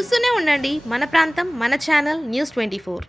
చూస్తూనే ఉండండి మన ప్రాంతం మన ఛానల్ News24.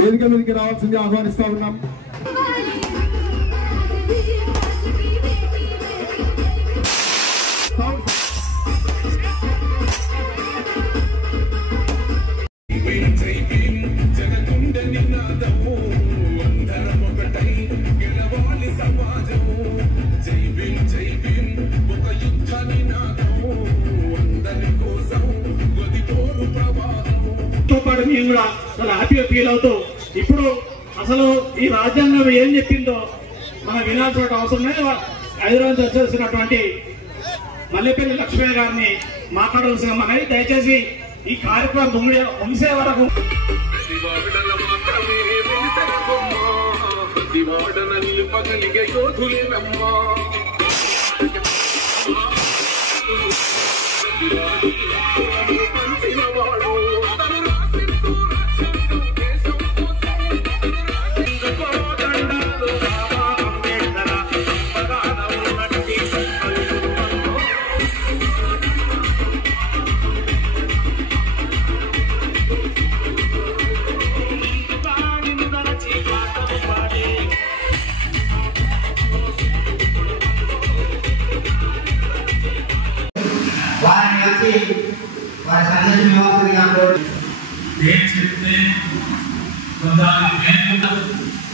వేదిక మీదకి రావాల్సింది ఆహ్వానిస్తా ఉన్నాం. మేము కూడా చాలా హ్యాపీగా ఫీల్ అవుతూ ఇప్పుడు అసలు ఈ రాజ్యాంగం ఏం చెప్పిందో మనం వినాల్సిన అవసరం లేదు. హైదరాబాద్ వచ్చేసినటువంటి మల్లెపల్లి లక్ష్మయ్య గారిని మాట్లాడవలసిన మనవి. దయచేసి ఈ కార్యక్రమం ముగిసే వరకు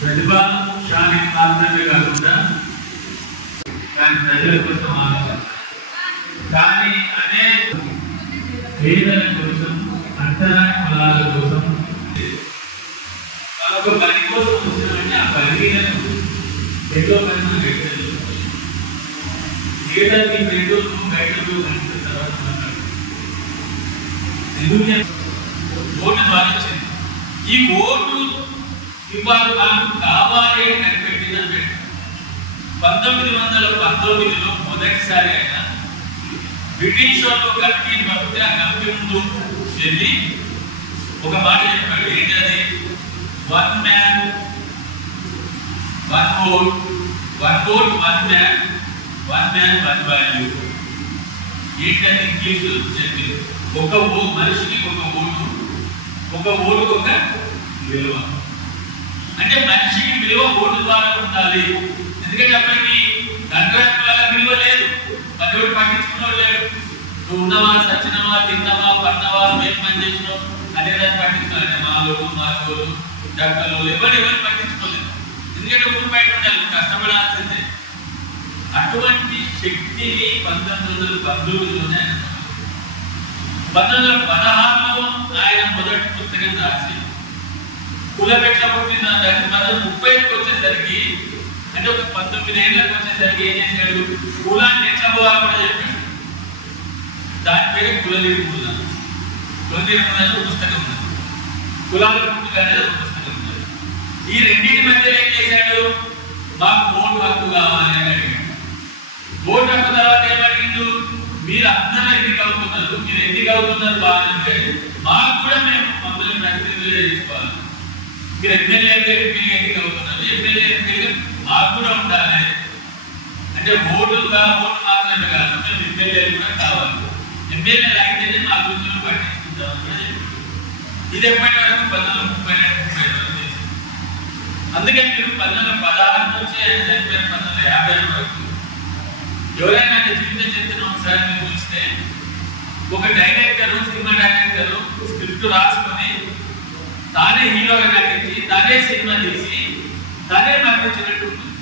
ప్రతిభాశాలి మాత్రమే కాకుండా దాని ప్రజల కోసం ఆలోచన, కానీ అనేక పేదల కోసం, అంతరాయ కులాల కోసం వాళ్ళొక పని కోసం వచ్చినామంటే ఆ పనిలో ఎన్నో పని మనం పెట్టలేదు. ఏడాది రెండు బయటకు కలిసిన తర్వాత ఓటు ద్వారా వచ్చింది. ఈ ఓటు ఇవాళ మనకు కావాలి అని కనిపెట్టిందంటే 1919లో మొదటిసారి అయినా బ్రిటిష్ వాళ్ళు కమిటీ పంపితే ఆ కమిటీ ముందు వెళ్ళి ఒక మాట చెప్పాడు. ఏంటది? 1 man 1 vote, 1 vote 1 man, 1 man 1 value. ఏంటని ఇంగ్లీష్ చెప్పింది. ఒక మనిషికి ఒక ఓటు ఒక విలువ. అంటే మనిషికి విలువ ఓటు ద్వారా ఉండాలి. ఎందుకంటే అప్పటికి దండరాల విలువ లేదు, పని పట్టించుకున్న లేడు. నువ్వు ఉన్నవా, సచ్చినవా, తిన్నవా, పన్నవా, మేము పని చేసినావు అనే దాన్ని పట్టించుకోలేదు. మాలోడు, మాలోడు, డాక్టర్లు ఎవరు పట్టించుకోలేదు. ఎందుకంటే ఊరు బయట ఉండాలి, కష్టపడాల్సిందే. అటువంటి శక్తిని 1919లోనే 1916లో ఆయన మొదటి పుస్తకం రాసి కులబెట్ల పుట్టిన దాన్ని మనం 30కి వచ్చేసరికి, అంటే ఒక 19 ఏళ్ళకి వచ్చేసరికి ఏం చేశాడు? కులాన్ని ఎట్లా పోవాలి కూడా చెప్పాడు. దాని పేరు కుల నిర్మూలన. గొంతెనుములు అనేది ఒక పుస్తకం ఉన్నది, కులాల పుట్టుక అనేది ఒక పుస్తకం ఉన్నది. ఈ రెండింటి మధ్య ఏం చేశాడు, మాకు ఓటు హక్కు కావాలి అని అడిగాడు. ఓటు హక్కు తర్వాత ఏమడిగిండు, మీరు అందరూ ఎన్నిక అవుతున్నారు, మీరు ఎన్నిక అవుతున్నారు బాగా, మాకు కూడా మేము మమ్మల్ని ప్రతినిధులు చేసుకోవాలి. మీరు ఎమ్మెల్యేగా ఎంపీగా ఎన్నిక అవుతున్నారు, ఎమ్మెల్యే ఎంపీగా మాకు కూడా ఉండాలి. అంటే ఓటుగా ఓటు మాత్రమే కాదు, మేము ఎమ్మెల్యేలు కూడా కావాలి. ఎమ్మెల్యే లాగితేనే మా అభివృద్ధులు పట్టించుకుంటామని కూడా చెప్పారు. ఇది ఎప్పటి వరకు 1932 చేసింది. అందుకని మీరు 1916 నుంచి 1950 వరకు ఎవరైనా జీవిత చరిత్ర ఒకసారి మీరు చూస్తే ఒక డైరెక్టర్, సినిమా డైరెక్టర్ స్క్రిప్ట్ రాసుకొని తానే హీరోగా నటించి తానే సినిమా తీసి తానే మరణించినట్టు ఉంటుంది.